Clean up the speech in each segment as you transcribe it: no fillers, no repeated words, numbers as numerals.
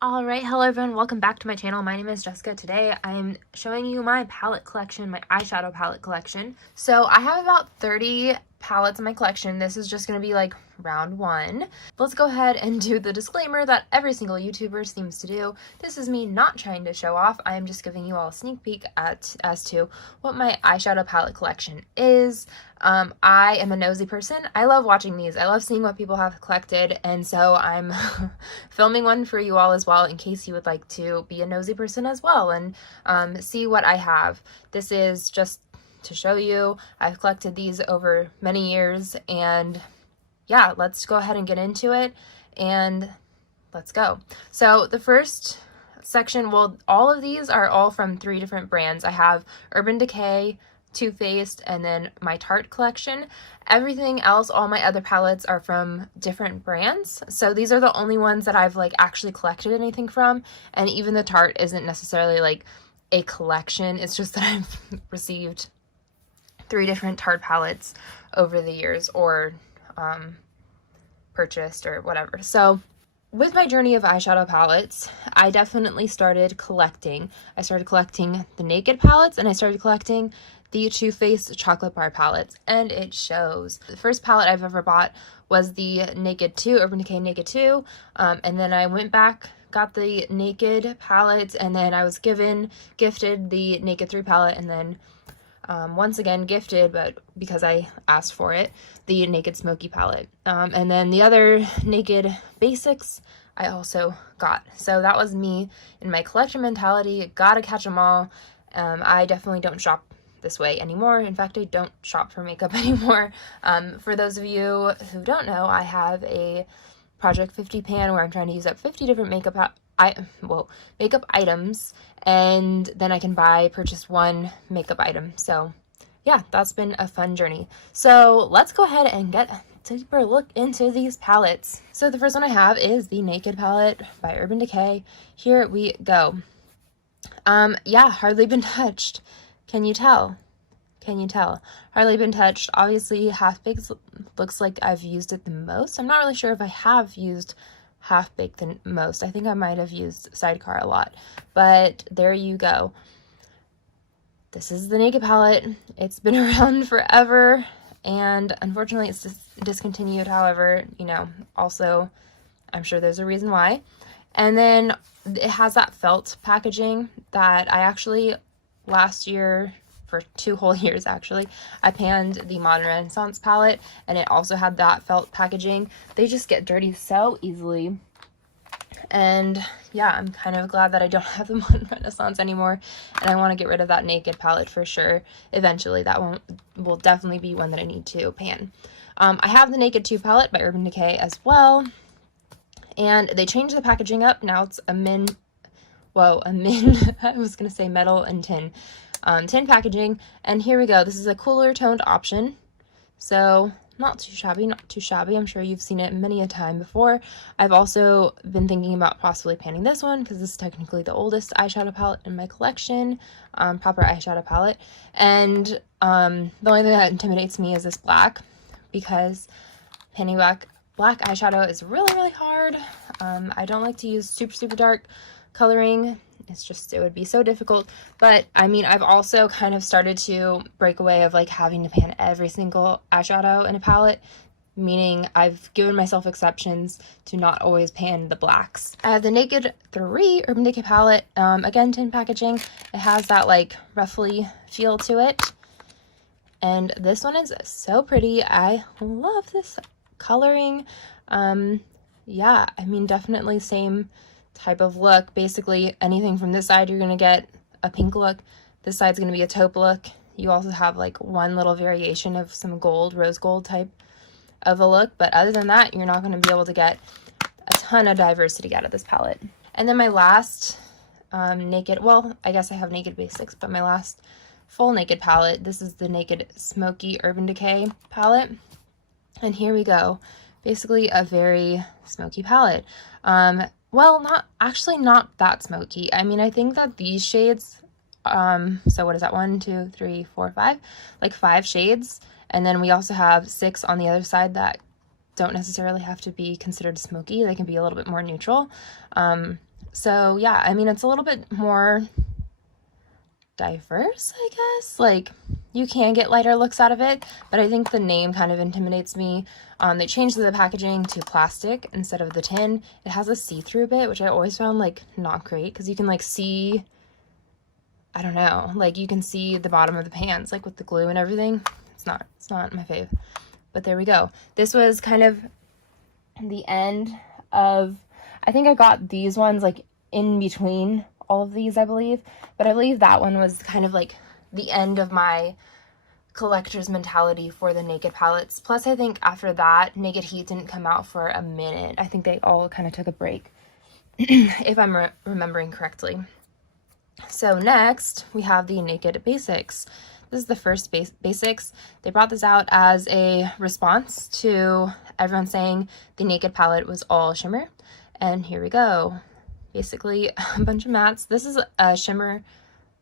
Alright, hello everyone, welcome back to my channel. My name is Jessica. Today I'm showing you my palette collection, my eyeshadow palette collection. So I have about 30 palettes in my collection. This is just going to be like round one. Let's go ahead and do the disclaimer that every single YouTuber seems to do. This is me not trying to show off. I am just giving you all a sneak peek as to what my eyeshadow palette collection is. I am a nosy person. I love watching these. I love seeing what people have collected, and so I'm filming one for you all as well in case you would like to be a nosy person as well and see what I have. This is just to show you. I've collected these over many years, and yeah, let's go ahead and get into it and let's go. So the first section, well, all of these are all from 3 different brands. I have Urban Decay, Too Faced, and then my Tarte collection. Everything else, all my other palettes are from different brands. So these are the only ones that I've like actually collected anything from. And even the Tarte isn't necessarily like a collection. It's just that I've received 3 different Tarte palettes over the years, or purchased or whatever. So with my journey of eyeshadow palettes, I definitely started collecting. I started collecting the Naked palettes, and I started collecting the Too Faced chocolate bar palettes, and it shows. The first palette I've ever bought was the Naked 2, Urban Decay Naked 2, and then I went back, got the Naked palette, and then I was gifted the Naked 3 palette, and then once again gifted, but because I asked for it, the Naked Smoky palette. And then the other Naked basics I also got. So that was me in my collection mentality. Gotta catch them all. I definitely don't shop this way anymore. In fact, I don't shop for makeup anymore. For those of you who don't know, I have a Project 50 pan where I'm trying to use up 50 different makeup items, and then I can purchase one makeup item. So yeah, that's been a fun journey. So let's go ahead and get a deeper look into these palettes. So the first one I have is the Naked palette by Urban Decay. Here we go. Yeah, hardly been touched. Can you tell? Can you tell? Hardly been touched. Obviously, Half Baked looks like I've used it the most. I'm not really sure if I have used Half Baked the most. I think I might have used Sidecar a lot, but there you go. This is the Naked palette. It's been around forever, and unfortunately it's discontinued. However, you know, also I'm sure there's a reason why. And then it has that felt packaging that I actually last year, for 2 whole years actually, I panned the Modern Renaissance palette, and it also had that felt packaging. They just get dirty so easily, and yeah, I'm kind of glad that I don't have the Modern Renaissance anymore, and I want to get rid of that Naked palette for sure. Eventually that will definitely be one that I need to pan. I have the Naked 2 palette by Urban Decay as well, and they changed the packaging up. Now it's a I was gonna say metal and tin. Tin packaging, and here we go. This is a cooler toned option, so not too shabby, not too shabby. I'm sure you've seen it many a time before. I've also been thinking about possibly panning this one because this is technically the oldest eyeshadow palette in my collection, proper eyeshadow palette. And the only thing that intimidates me is this black, because panning black eyeshadow is really hard. I don't like to use super dark coloring. It would be so difficult. But I mean, I've also kind of started to break away of like having to pan every single eyeshadow in a palette, meaning I've given myself exceptions to not always pan the blacks. I have the Naked 3 Urban Decay palette, again tin packaging. It has that like ruffly feel to it, and this one is so pretty. I love this coloring. Yeah, I mean, definitely same type of look. Basically anything from this side you're gonna get a pink look, this side's gonna be a taupe look. You also have like one little variation of some gold, rose gold type of a look, but other than that you're not going to be able to get a ton of diversity out of this palette. And then my last Naked, well, I guess I have Naked basics, but my last full Naked palette, this is the Naked Smoky Urban Decay palette, and here we go. Basically a very smoky palette. Well, not that smoky. I mean, I think that these shades, so what is that, 1, 2, 3, 4, 5, like 5 shades, and then we also have 6 on the other side that don't necessarily have to be considered smoky. They can be a little bit more neutral. So yeah, I mean, it's a little bit more diverse, I guess. Like, you can get lighter looks out of it, but I think the name kind of intimidates me. They changed the packaging to plastic instead of the tin. It has a see-through bit, which I always found like not great, because you can like see, I don't know, like you can see the bottom of the pants, like with the glue and everything. It's not my fave. But there we go. This was kind of the end of, I think I got these ones like in between all of these, I believe, but I believe that one was kind of like the end of my collector's mentality for the Naked palettes. Plus, I think after that, Naked Heat didn't come out for a minute. I think they all kind of took a break, if I'm remembering correctly. So next, we have the Naked Basics. This is the first Basics. They brought this out as a response to everyone saying the Naked palette was all shimmer. And here we go. Basically, a bunch of mattes. This is a shimmer,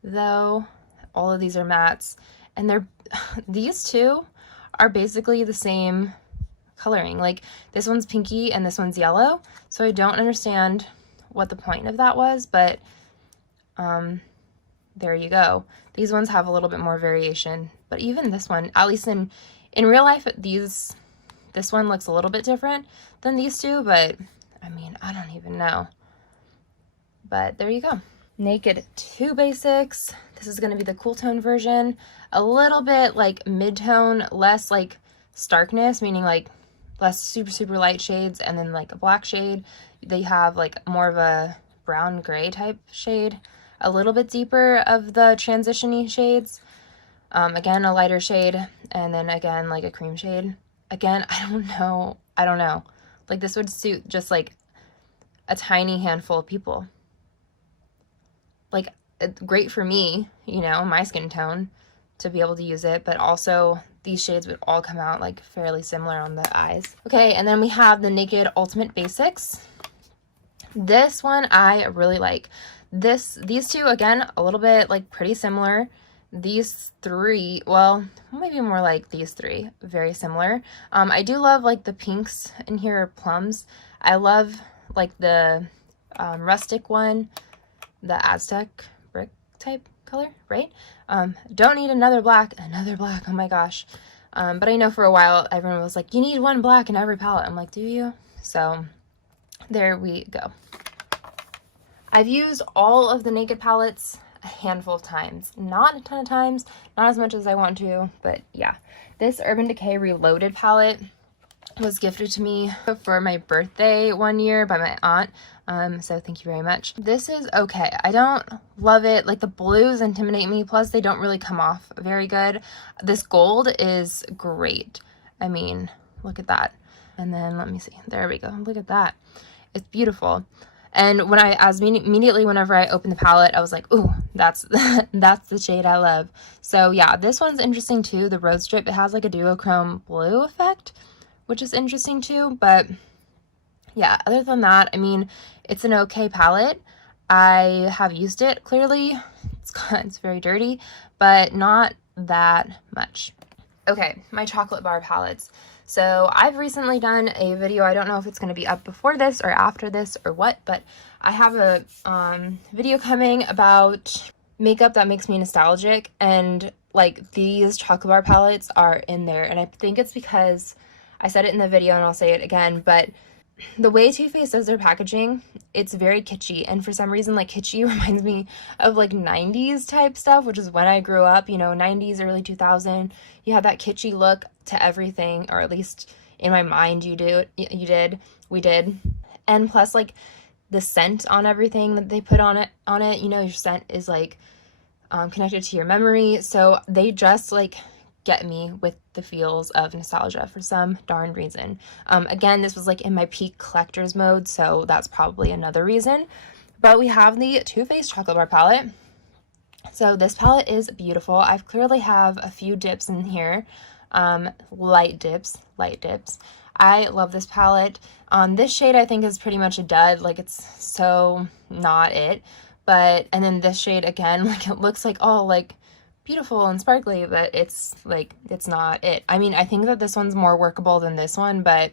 though. All of these are mattes. And these two are basically the same coloring. Like, this one's pinky and this one's yellow. So I don't understand what the point of that was, but there you go. These ones have a little bit more variation, but even this one, at least in real life, this one looks a little bit different than these two, but I mean, I don't even know. But there you go. Naked 2 Basics. This is going to be the cool tone version. A little bit like mid-tone, less like starkness, meaning like less super light shades, and then like a black shade. They have like more of a brown gray type shade, a little bit deeper of the transition-y shades. Again, a lighter shade, and then again like a cream shade. Again, I don't know. Like, this would suit just like a tiny handful of people. Like, it's great for me, you know, my skin tone, to be able to use it, but also these shades would all come out like fairly similar on the eyes. Okay, and then we have the Naked Ultimate Basics. This one I really like. These two, again, a little bit like pretty similar. These three, well, maybe more like these three, very similar. I do love like the pinks in here, plums. I love like the rustic one, the Aztec brick type color, right? Don't need another black, oh my gosh. But I know for a while everyone was like, you need one black in every palette. I'm like, do you? So there we go. I've used all of the Naked palettes a handful of times, not a ton of times, not as much as I want to, but yeah. This Urban Decay Reloaded palette was gifted to me for my birthday one year by my aunt, so thank you very much. This is okay. I don't love it. Like, the blues intimidate me, plus they don't really come off very good. This gold is great. I mean, look at that. And then let me see, there we go, look at that. It's beautiful. And immediately whenever I opened the palette, I was like, ooh, that's the shade I love. So yeah, this one's interesting too. The Road Strip, it has like a duochrome blue effect, which is interesting too. But yeah, other than that, I mean, it's an okay palette. I have used it. Clearly, it's very dirty, but not that much. Okay, my chocolate bar palettes. So I've recently done a video, I don't know if it's going to be up before this or after this or what, but I have a video coming about makeup that makes me nostalgic, and like these chocolate bar palettes are in there, and I think it's because I said it in the video and I'll say it again, but the way Too Faced does their packaging, it's very kitschy, and for some reason, like, kitschy reminds me of like 90s type stuff, which is when I grew up, you know, 90s, early 2000, you had that kitschy look to everything, or at least in my mind we did, and plus like the scent on everything that they put on it, you know, your scent is like connected to your memory, so they just like get me with the feels of nostalgia for some darn reason. Again, this was like in my peak collector's mode, so that's probably another reason. But we have the Too Faced chocolate bar palette. So this palette is beautiful. I've clearly have a few dips in here, light dips. I love this palette. This shade I think is pretty much a dud, like it's so not it. But, and then this shade again, like it looks like all like beautiful and sparkly, but it's like, it's not it. I mean, I think that this one's more workable than this one, but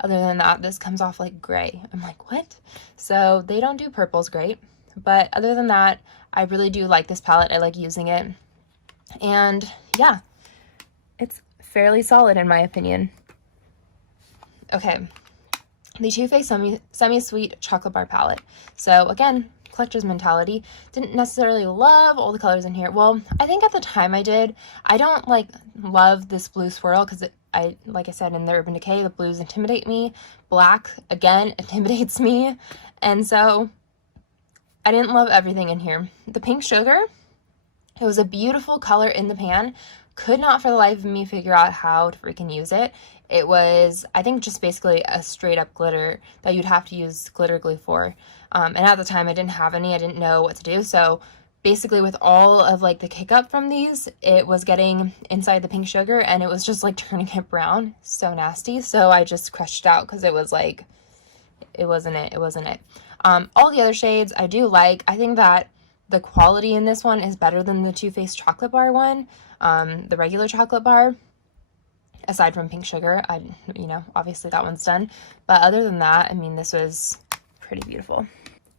Other than that, this comes off like gray. I'm like, what? So they don't do purples great. But other than that, I really do like this palette. I like using it. And yeah, it's fairly solid in my opinion. Okay, the Too Faced Semi-Sweet Chocolate Bar Palette. So again, collector's mentality. Didn't necessarily love all the colors in here. Well, I think at the time I did. I don't like love this blue swirl because like I said in the Urban Decay, the blues intimidate me. Black, again, intimidates me. And so I didn't love everything in here. The pink sugar, it was a beautiful color in the pan. Could not for the life of me figure out how to freaking use it. It was, I think, just basically a straight up glitter that you'd have to use glitter glue for. And at the time I didn't have any. I didn't know what to do. So basically with all of like the kick up from these, it was getting inside the pink sugar and it was just like turning it brown. So nasty. So I just crushed it out because it was like, it wasn't it. It wasn't it. All the other shades I do like. I think that the quality in this one is better than the Too Faced chocolate bar one, the regular chocolate bar, aside from pink sugar. You know, obviously that one's done. But other than that, I mean, this was pretty beautiful.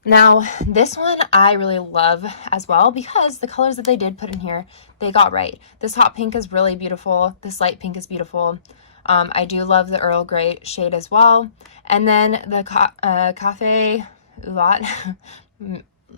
Now, this one I really love as well because the colors that they did put in here, they got right. This hot pink is really beautiful. This light pink is beautiful. I do love the Earl Grey shade as well. And then the Cafe Oolot,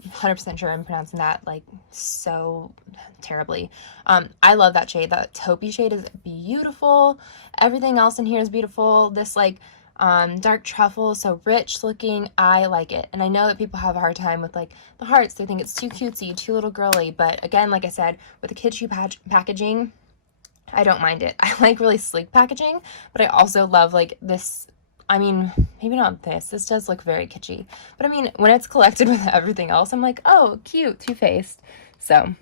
100% sure I'm pronouncing that like so terribly. I love that shade. That taupey shade is beautiful. Everything else in here is beautiful. This like dark truffle is so rich looking. I like it. And I know that people have a hard time with like the hearts. They think it's too cutesy, too little girly. But again, like I said, with the kid shoe packaging, I don't mind it. I like really sleek packaging, but I also love like this. I mean, maybe not this. This does look very kitschy. But I mean, when it's collected with everything else, I'm like, oh, cute, Too Faced. So, and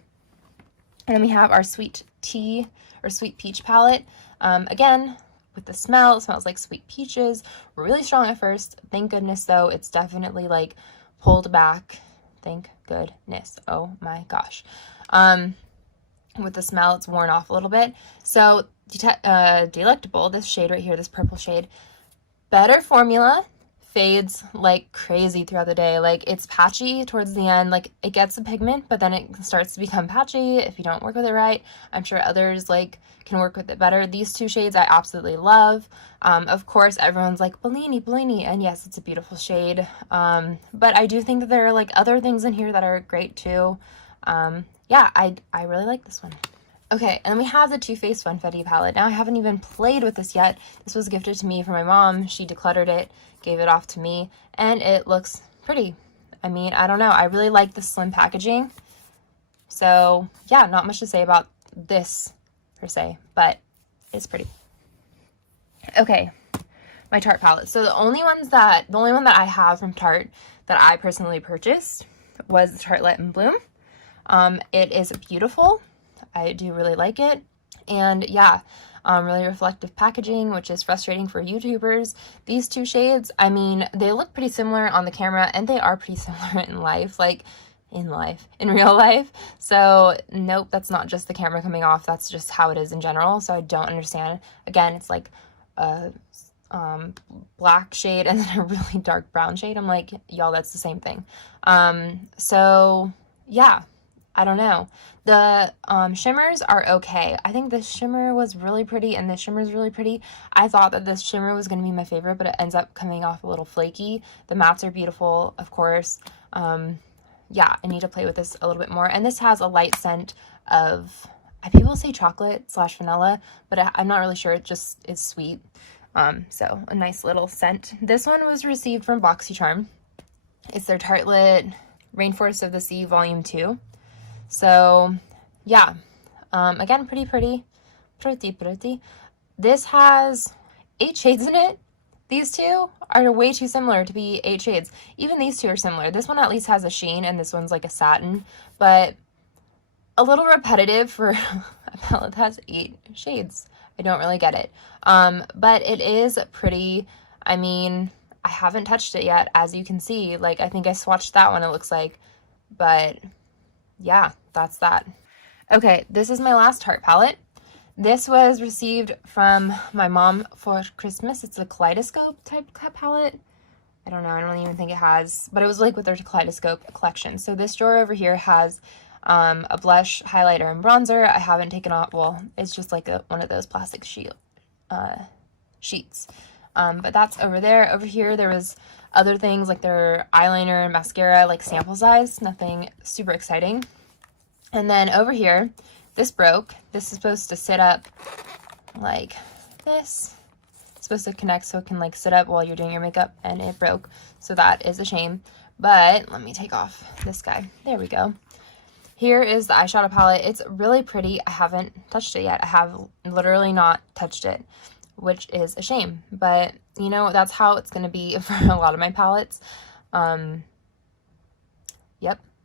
then we have our sweet tea or sweet peach palette. Again, with the smell, it smells like sweet peaches. Really strong at first. Thank goodness, though, it's definitely like pulled back. Thank goodness. Oh my gosh. With the smell, it's worn off a little bit. So, Delectable, this shade right here, this purple shade, better formula, fades like crazy throughout the day. Like it's patchy towards the end, like it gets the pigment, but then it starts to become patchy if you don't work with it right. I'm sure others like can work with it better. These two shades I absolutely love. Of course, everyone's like Bellini, and yes, it's a beautiful shade. But I do think that there are like other things in here that are great too. Yeah, I really like this one. Okay, and we have the Too Faced Funfetti palette. Now, I haven't even played with this yet. This was gifted to me from my mom. She decluttered it, gave it off to me, and it looks pretty. I mean, I don't know. I really like the slim packaging. So, yeah, not much to say about this, per se, but it's pretty. Okay, my Tarte palette. So, the only one that I have from Tarte that I personally purchased was the Tartelette in Bloom. It is beautiful. I do really like it. And yeah, really reflective packaging, which is frustrating for YouTubers. These two shades, I mean, they look pretty similar on the camera and they are pretty similar in life, like in real life. So nope, that's not just the camera coming off. That's just how it is in general. So I don't understand. Again, it's like a black shade and then a really dark brown shade. I'm like, y'all, that's the same thing. So yeah. I don't know. The shimmers are okay. I think this shimmer was really pretty and this shimmer is really pretty. I thought that this shimmer was going to be my favorite, but it ends up coming off a little flaky. The mattes are beautiful, of course. Yeah, I need to play with this a little bit more. And this has a light scent of, people say chocolate/vanilla, but I'm not really sure. It just is sweet. So a nice little scent. This one was received from BoxyCharm. It's their Tartelette Rainforest of the Sea Volume 2. So, yeah, again, pretty. This has 8 shades in it. These two are way too similar to be 8 shades. Even these two are similar. This one at least has a sheen, and this one's like a satin, but a little repetitive for a palette that has 8 shades. I don't really get it. But it is pretty. I mean, I haven't touched it yet, as you can see. Like, I think I swatched that one, it looks like, but yeah, that's that. Okay, this is my last Tarte palette. This was received from my mom for Christmas. It's a Kaleidoscope type palette. I don't know, I don't even think it has, but it was like with their Kaleidoscope collection. So this drawer over here has a blush, highlighter, and bronzer. I haven't taken off, well, it's just like one of those plastic sheets. But that's over there. Over here, there was other things like their eyeliner and mascara, like sample size, nothing super exciting. And then over here, this broke. This is supposed to sit up like this. It's supposed to connect so it can like sit up while you're doing your makeup, and it broke. So that is a shame. But let me take off this guy. There we go. Here is the eyeshadow palette. It's really pretty. I haven't touched it yet. I have literally not touched it, which is a shame. But, you know, that's how it's going to be for a lot of my palettes. Yep,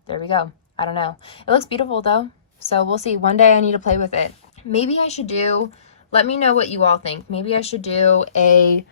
there we go. I don't know. It looks beautiful, though. So we'll see. One day I need to play with it. Maybe I should do, let me know what you all think. Maybe I should do a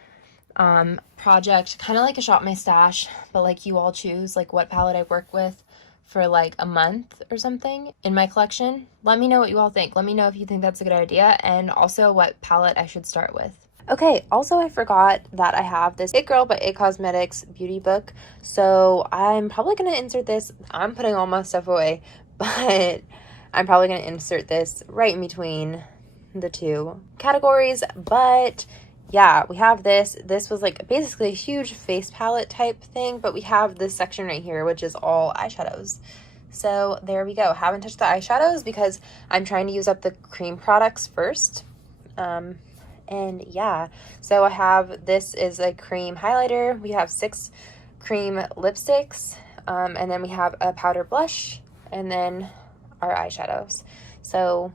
project, kind of like a Shop My Stash, but like you all choose like what palette I work with for like a month or something in my collection. Let me know what you all think. Let me know if you think that's a good idea, and also what palette I should start with. Okay, also I forgot that I have this It Girl by It Cosmetics beauty book, so I'm probably going to insert this. I'm putting all my stuff away, but I'm probably going to insert this right in between the two categories. But yeah, we have this. This was like basically a huge face palette type thing, but we have this section right here, which is all eyeshadows. So there we go. Haven't touched the eyeshadows because I'm trying to use up the cream products first. And yeah, so I have, this is a cream highlighter. We have 6 cream lipsticks, and then we have a powder blush, and then our eyeshadows. So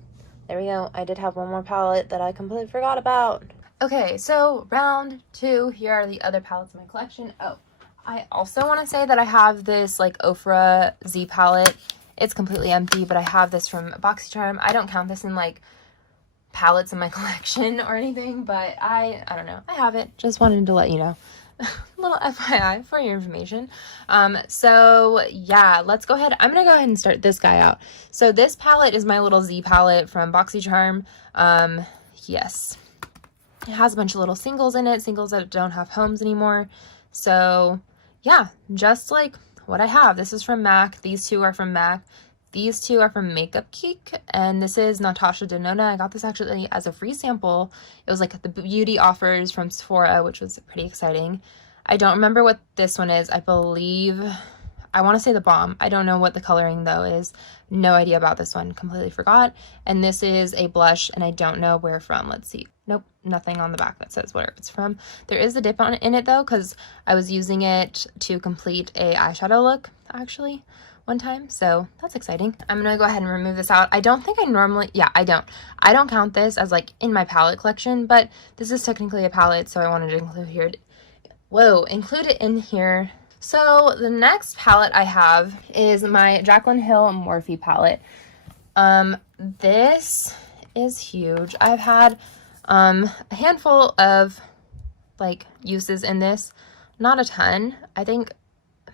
there we go. I did have one more palette that I completely forgot about. Okay, so round 2, here are the other palettes in my collection. Oh, I also want to say that I have this like Ofra Z palette. It's completely empty, but I have this from BoxyCharm. I don't count this in like palettes in my collection or anything, but I don't know. I have it. Just wanted to let you know. Little FYI for your information. So yeah, let's go ahead. I'm gonna go ahead and start this guy out. So this palette is my little Z palette from BoxyCharm. Yes. It has a bunch of little singles in it, singles that don't have homes anymore. So yeah, just like what I have. This is from MAC. These two are from MAC. These two are from Makeup Geek, and this is Natasha Denona. I got this actually as a free sample. It was like the beauty offers from Sephora, which was pretty exciting. I don't remember what this one is. I believe, I want to say the Bomb. I don't know what the coloring though is. No idea about this one. Completely forgot. And this is a blush, and I don't know where from. Let's see. Nope, nothing on the back that says where it's from. There is a dip in it though, because I was using it to complete a eyeshadow look actually one time, so that's exciting. I'm gonna go ahead and remove this out. I don't think I normally, yeah, I don't count this as like in my palette collection, but this is technically a palette, so I wanted to include it in here. So the next palette I have is my Jaclyn Hill Morphe palette. This is huge. I've had a handful of like uses in this, not a ton. I think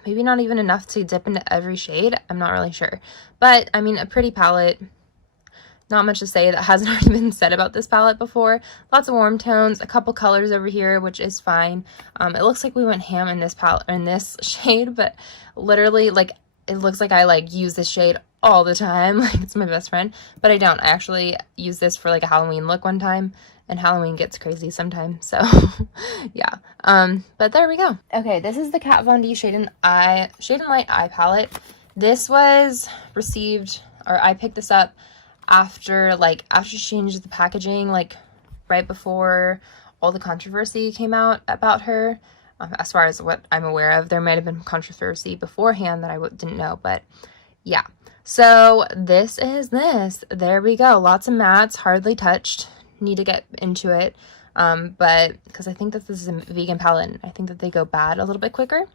maybe not even enough to dip into every shade. I'm not really sure. But, I mean, a pretty palette. Not much to say that hasn't already been said about this palette before. Lots of warm tones, a couple colors over here, which is fine. It looks like we went ham in this palette, in this shade, but literally, like, it looks like I, like, use this shade all the time. Like, it's my best friend. But I don't. I actually use this for, like, a Halloween look one time. And Halloween gets crazy sometimes, so yeah. But there we go. Okay, this is the Kat Von D Shade and Light Eye Palette. This was received, or I picked this up after she changed the packaging, like right before all the controversy came out about her. As far as what I'm aware of, there might have been controversy beforehand that I didn't know, but yeah. So this is this. There we go. Lots of mattes, hardly touched. Need to get into it, but because I think that this is a vegan palette, and I think that they go bad a little bit quicker.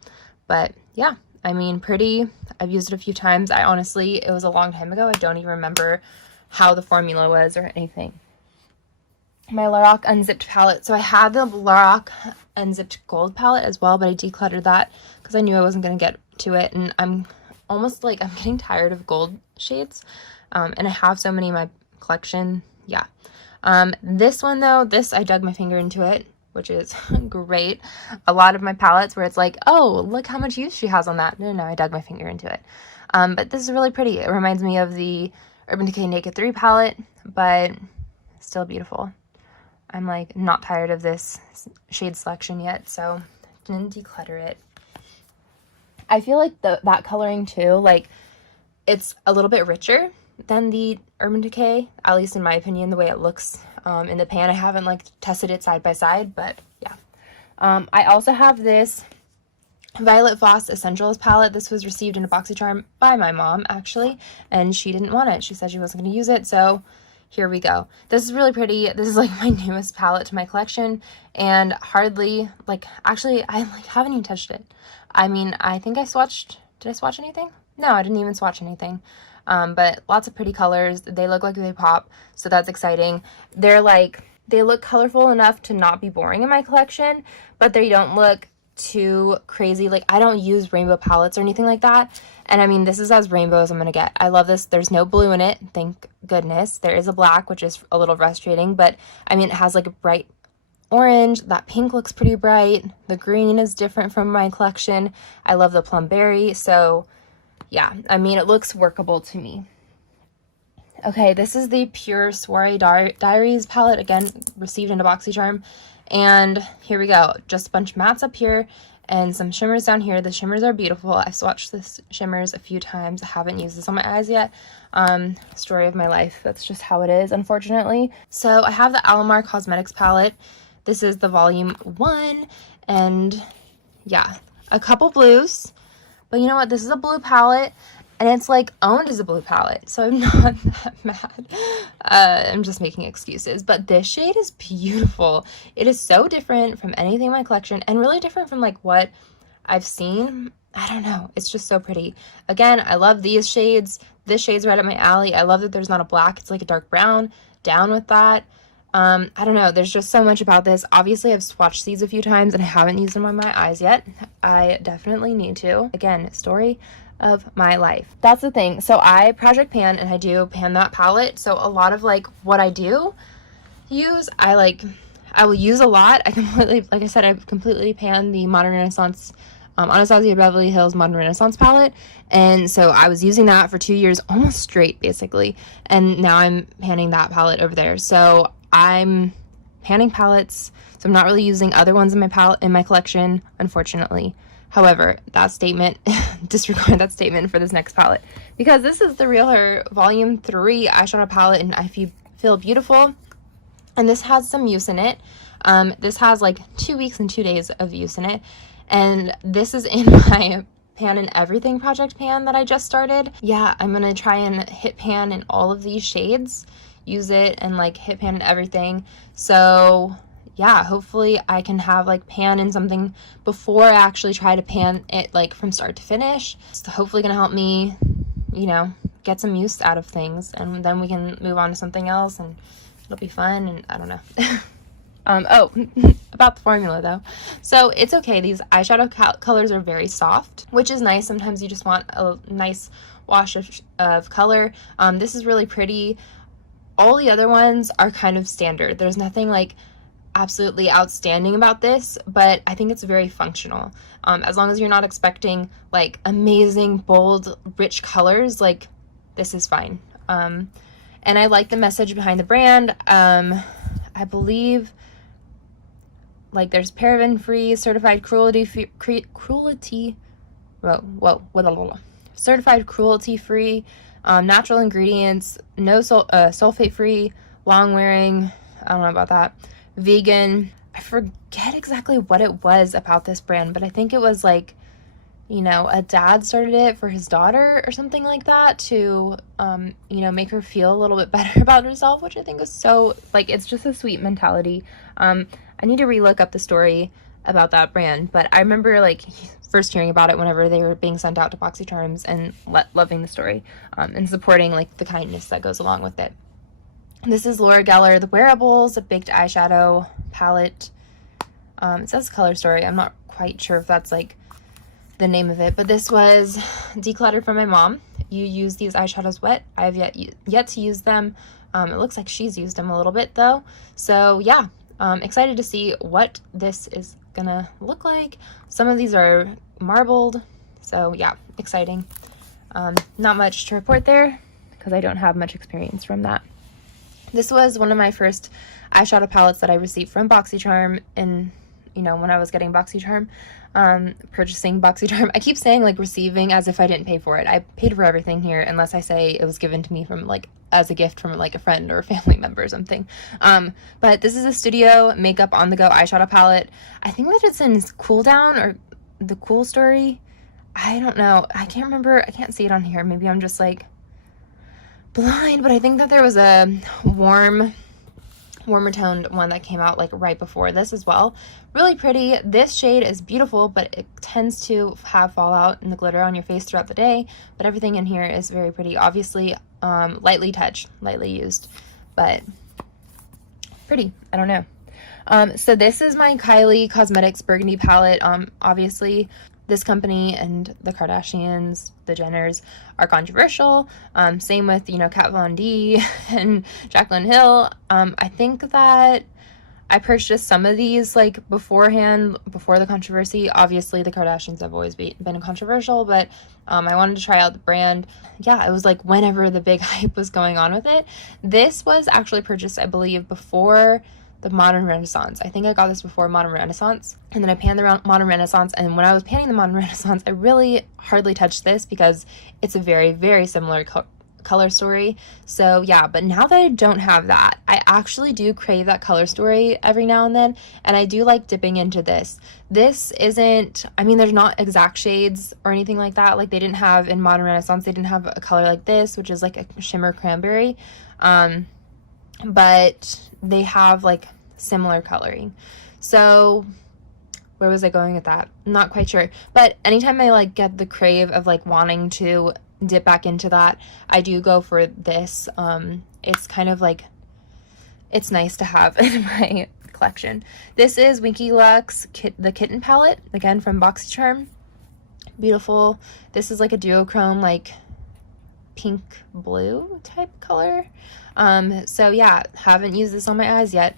But yeah, I mean, pretty. I've used it a few times. I honestly, it was a long time ago. I don't even remember how the formula was or anything. My Lorac Unzipped palette. So I had the Lorac Unzipped Gold palette as well, but I decluttered that because I knew I wasn't going to get to it, and I'm almost like, I'm getting tired of gold shades, and I have so many in my collection. Yeah. This one though, this I dug my finger into it, which is great. A lot of my palettes where it's like, oh, look how much use she has on that. No, I dug my finger into it. But this is really pretty. It reminds me of the Urban Decay Naked 3 palette, but still beautiful. I'm like not tired of this shade selection yet, so didn't declutter it. I feel like that coloring too, like it's a little bit richer than the Urban Decay, at least in my opinion, the way it looks in the pan. I haven't like tested it side by side, but yeah. I also have this Violet Voss Essentials palette. This was received in a BoxyCharm by my mom, actually, and she didn't want it. She said she wasn't going to use it, so here we go. This is really pretty. This is like my newest palette to my collection, and hardly, like, actually, I like haven't even touched it. I mean, I think I swatched, did I swatch anything? No, I didn't even swatch anything. But lots of pretty colors. They look like they pop, so that's exciting. They're like, they look colorful enough to not be boring in my collection, but they don't look too crazy. Like, I don't use rainbow palettes or anything like that, and I mean, this is as rainbow as I'm gonna get. I love this. There's no blue in it, thank goodness. There is a black, which is a little frustrating, but I mean, it has like a bright orange. That pink looks pretty bright. The green is different from my collection. I love the plum berry, so yeah, I mean, it looks workable to me. Okay, this is the Pure Soiree Diaries palette, again, received in a BoxyCharm. And here we go. Just a bunch of mattes up here and some shimmers down here. The shimmers are beautiful. I've swatched this shimmers a few times. I haven't used this on my eyes yet. Story of my life. That's just how it is, unfortunately. So I have the Alomar Cosmetics palette. This is the volume 1. And yeah, a couple blues. But you know what? This is a blue palette, and it's like owned as a blue palette, so I'm not that mad. I'm just making excuses, but this shade is beautiful. It is so different from anything in my collection, and really different from like what I've seen. I don't know. It's just so pretty. Again, I love these shades. This shade's right up my alley. I love that there's not a black. It's like a dark brown. Down with that. I don't know. There's just so much about this. Obviously, I've swatched these a few times and I haven't used them on my eyes yet. I definitely need to. Again, story of my life. That's the thing. So I project pan, and I do pan that palette. So a lot of like what I do use, I will use a lot. I completely, like I said, I completely pan the Modern Renaissance, Anastasia Beverly Hills Modern Renaissance palette. And so I was using that for 2 years, almost straight, basically. And now I'm panning that palette over there. So I'm panning palettes, so I'm not really using other ones in my collection, unfortunately. However, that statement, disregard that statement for this next palette, because this is the Realher Volume 3 eyeshadow palette, and I feel beautiful, and this has some use in it. This has like 2 weeks and 2 days of use in it, and this is in my Pan and Everything project pan that I just started. Yeah, I'm gonna try and hit pan in all of these shades, use it and like hit pan and everything. So yeah, hopefully I can have like pan in something before I actually try to pan it like from start to finish. It's hopefully gonna help me, you know, get some use out of things, and then we can move on to something else and it'll be fun. And I don't know. Oh, about the formula though. So it's okay. These eyeshadow colors are very soft, which is nice. Sometimes you just want a nice wash of color. This is really pretty. All the other ones are kind of standard. There's nothing like absolutely outstanding about this, but I think it's very functional. As long as you're not expecting like amazing, bold, rich colors, like this is fine. And I like the message behind the brand. I believe like there's paraben-free, certified certified cruelty-free, natural ingredients, no sulfate-free, long-wearing, I don't know about that, vegan. I forget exactly what it was about this brand, but I think it was like, you know, a dad started it for his daughter or something like that to, you know, make her feel a little bit better about herself, which I think is so, like, it's just a sweet mentality. I need to relook up the story about that brand, but I remember like first hearing about it whenever they were being sent out to BoxyCharms, and loving the story, and supporting like the kindness that goes along with it. This is Laura Geller, the Wearables, a baked eyeshadow palette. It says Color Story. I'm not quite sure if that's like the name of it, but this was decluttered from my mom. You use these eyeshadows wet. I have yet to use them It looks like she's used them a little bit though. So yeah, excited to see what this is gonna look like. Some of these are marbled, so yeah, exciting. Not much to report there because I don't have much experience from that. This was one of my first eyeshadow palettes that I received from BoxyCharm, and you know, when I was getting BoxyCharm, purchasing BoxyCharm. I keep saying like receiving as if I didn't pay for it. I paid for everything here unless I say it was given to me from like as a gift from like a friend or a family member or something. But this is a Studio Makeup on the Go eyeshadow palette. I think that it's in Cool Down or the Cool Story. I don't know. I can't remember. I can't see it on here. Maybe I'm just like blind, but I think that there was a warmer toned one that came out like right before this as well. Really pretty. This shade is beautiful, but it tends to have fallout in the glitter on your face throughout the day, but everything in here is very pretty. Obviously, lightly touched, lightly used, but pretty. I don't know. So this is my Kylie Cosmetics Burgundy palette. Obviously, this company and the Kardashians, the Jenners, are controversial. Same with, you know, Kat Von D and Jaclyn Hill. I think that I purchased some of these like beforehand, before the controversy. Obviously, the Kardashians have always been controversial, but I wanted to try out the brand. Yeah, it was like whenever the big hype was going on with it. This was actually purchased, I believe, before the Modern Renaissance. I think I got this before Modern Renaissance, and then I panned the Modern Renaissance, and when I was panning the Modern Renaissance, I really hardly touched this because it's a very, very similar color story. So yeah, but now that I don't have that, I actually do crave that color story every now and then, and I do like dipping into this. This isn't, I mean, there's not exact shades or anything like that. Like they didn't have in Modern Renaissance, they didn't have a color like this, which is like a shimmer cranberry. But they have like similar coloring. So where was I going with that? I'm not quite sure. But anytime I like get the crave of like wanting to dip back into that, I do go for this. It's kind of like, it's nice to have in my collection. This is Winky Lux the Kitten palette, again from BoxyCharm. Beautiful. This is like a duochrome, like pink blue type color. So yeah, haven't used this on my eyes yet.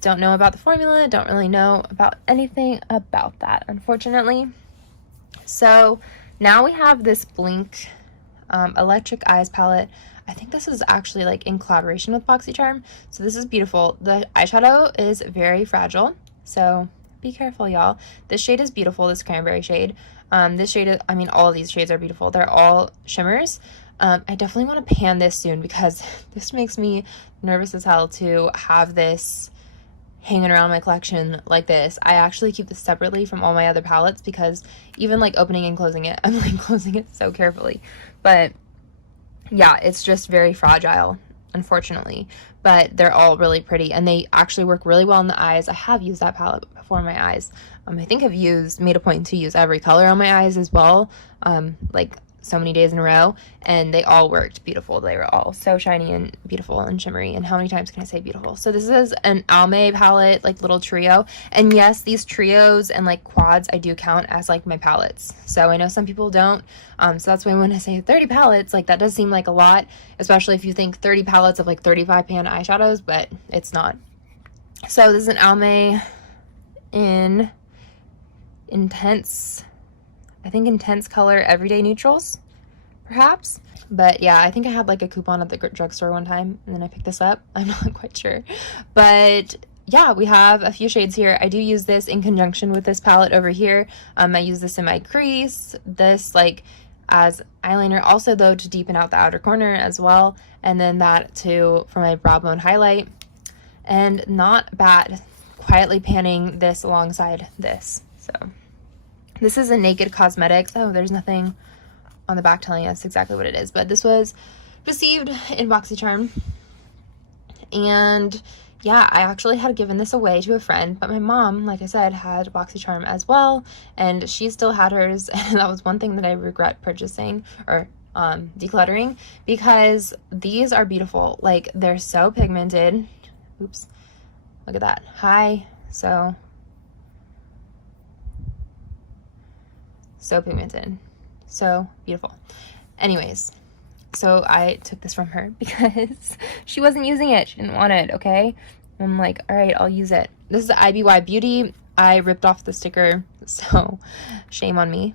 Don't know about the formula, don't really know about anything about that, unfortunately. So now we have this Blink Electric Eyes palette. I think this is actually like in collaboration with BoxyCharm. So this is beautiful. The eyeshadow is very fragile, so be careful, y'all. This shade is beautiful, this cranberry shade. This shade, I mean, all of these shades are beautiful. They're all shimmers. I definitely want to pan this soon because this makes me nervous as hell to have this hanging around my collection like this. I actually keep this separately from all my other palettes because even like opening and closing it, I'm like closing it so carefully. But yeah, it's just very fragile, unfortunately. But they're all really pretty and they actually work really well in the eyes. I have used that palette before in my eyes. I think I've made a point to use every color on my eyes as well. Like so many days in a row, and they all worked beautiful. They were all so shiny and beautiful and shimmery, and how many times can I say beautiful? So this is an Almay palette, like little trio, and yes, these trios and like quads I do count as like my palettes. So I know some people don't, so that's why when I say 30 palettes, like that does seem like a lot, especially if you think 30 palettes of like 35 pan eyeshadows, but it's not. So this is an Almay in intense, I think intense color everyday neutrals, perhaps. But yeah, I think I had like a coupon at the drugstore one time and then I picked this up. I'm not quite sure. But yeah, we have a few shades here. I do use this in conjunction with this palette over here. I use this in my crease, this like as eyeliner, also though to deepen out the outer corner as well. And then that too for my brow bone highlight. And not bad, quietly panning this alongside this. So this is a Naked Cosmetics. Oh, there's nothing on the back telling us exactly what it is, but this was received in BoxyCharm. And yeah, I actually had given this away to a friend, but my mom, like I said, had BoxyCharm as well, and she still had hers, and that was one thing that I regret purchasing or decluttering, because these are beautiful. Like, they're so pigmented. Oops, look at that. Hi. So pigmented, so beautiful. Anyways, So I took this from her because she wasn't using it. She didn't want it, okay? I'm like, all right, I'll use it. This is the IBY Beauty. I ripped off the sticker, so shame on me.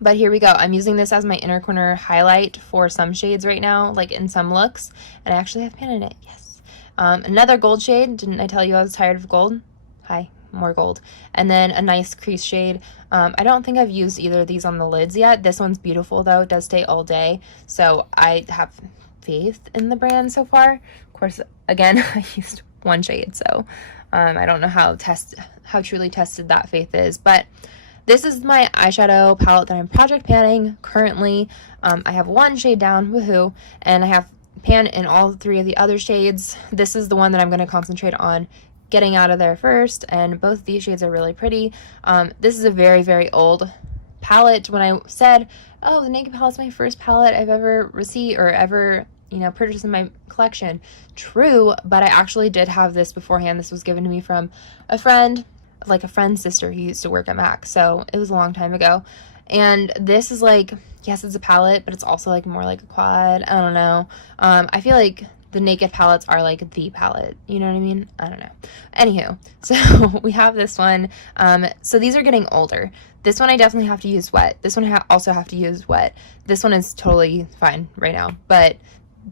But here we go. I'm using this as my inner corner highlight for some shades right now, like in some looks. And I actually have pan in it, yes. Another gold shade. Didn't I tell you I was tired of gold? Hi, more gold. And then a nice crease shade. I don't think I've used either of these on the lids yet. This one's beautiful though. It does stay all day. So I have faith in the brand so far. Of course, again, I used one shade, so I don't know how truly tested that faith is. But this is my eyeshadow palette that I'm project panning currently. I have one shade down, woohoo, and I have pan in all three of the other shades. This is the one that I'm going to concentrate on getting out of there first, and both these shades are really pretty. This is a very, very old palette. When I said, oh, the Naked palette's my first palette I've ever received or ever, you know, purchased in my collection, true, but I actually did have this beforehand. This was given to me from a friend, like a friend's sister who used to work at MAC, so it was a long time ago. And this is like, yes, it's a palette, but it's also like more like a quad. I don't know. I feel like the Naked palettes are like the palette, you know what I mean? I don't know. Anywho, so we have this one. So these are getting older. This one I definitely have to use wet. This one I also have to use wet. This one is totally fine right now, but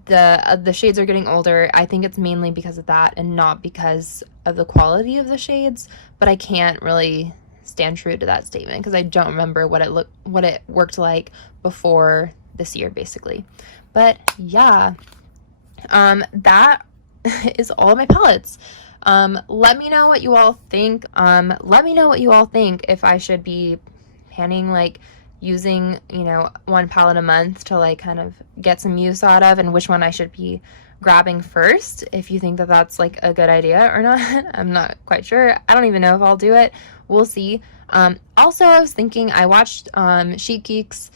the shades are getting older. I think it's mainly because of that and not because of the quality of the shades, but I can't really stand true to that statement because I don't remember what it worked like before this year, basically. But yeah, that is all of my palettes. Let me know what you all think. Let me know what you all think if I should be panning, like using, you know, one palette a month to like kind of get some use out of, and which one I should be grabbing first, if you think that that's like a good idea or not. I'm not quite sure. I don't even know if I'll do it. We'll see. Also, I was thinking, I watched Chic Geek's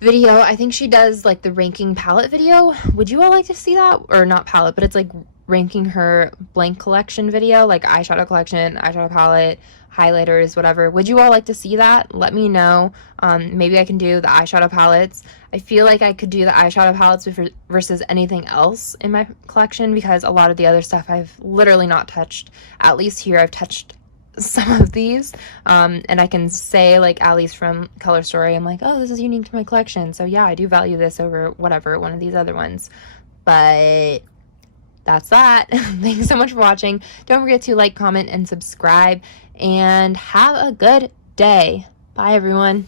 video. I think she does like the ranking palette video. Would you all like to see that? Or not palette, but it's like ranking her blank collection video, like eyeshadow collection, eyeshadow palette, highlighters, whatever. Would you all like to see that? Let me know. Maybe I can do the eyeshadow palettes. I feel like I could do the eyeshadow palettes versus anything else in my collection, because a lot of the other stuff I've literally not touched. At least here I've touched some of these, and I can say, like, at least from Color Story, I'm like, oh, this is unique to my collection, so yeah, I do value this over whatever, one of these other ones. But that's that. Thanks so much for watching. Don't forget to like, comment, and subscribe, and have a good day. Bye, everyone.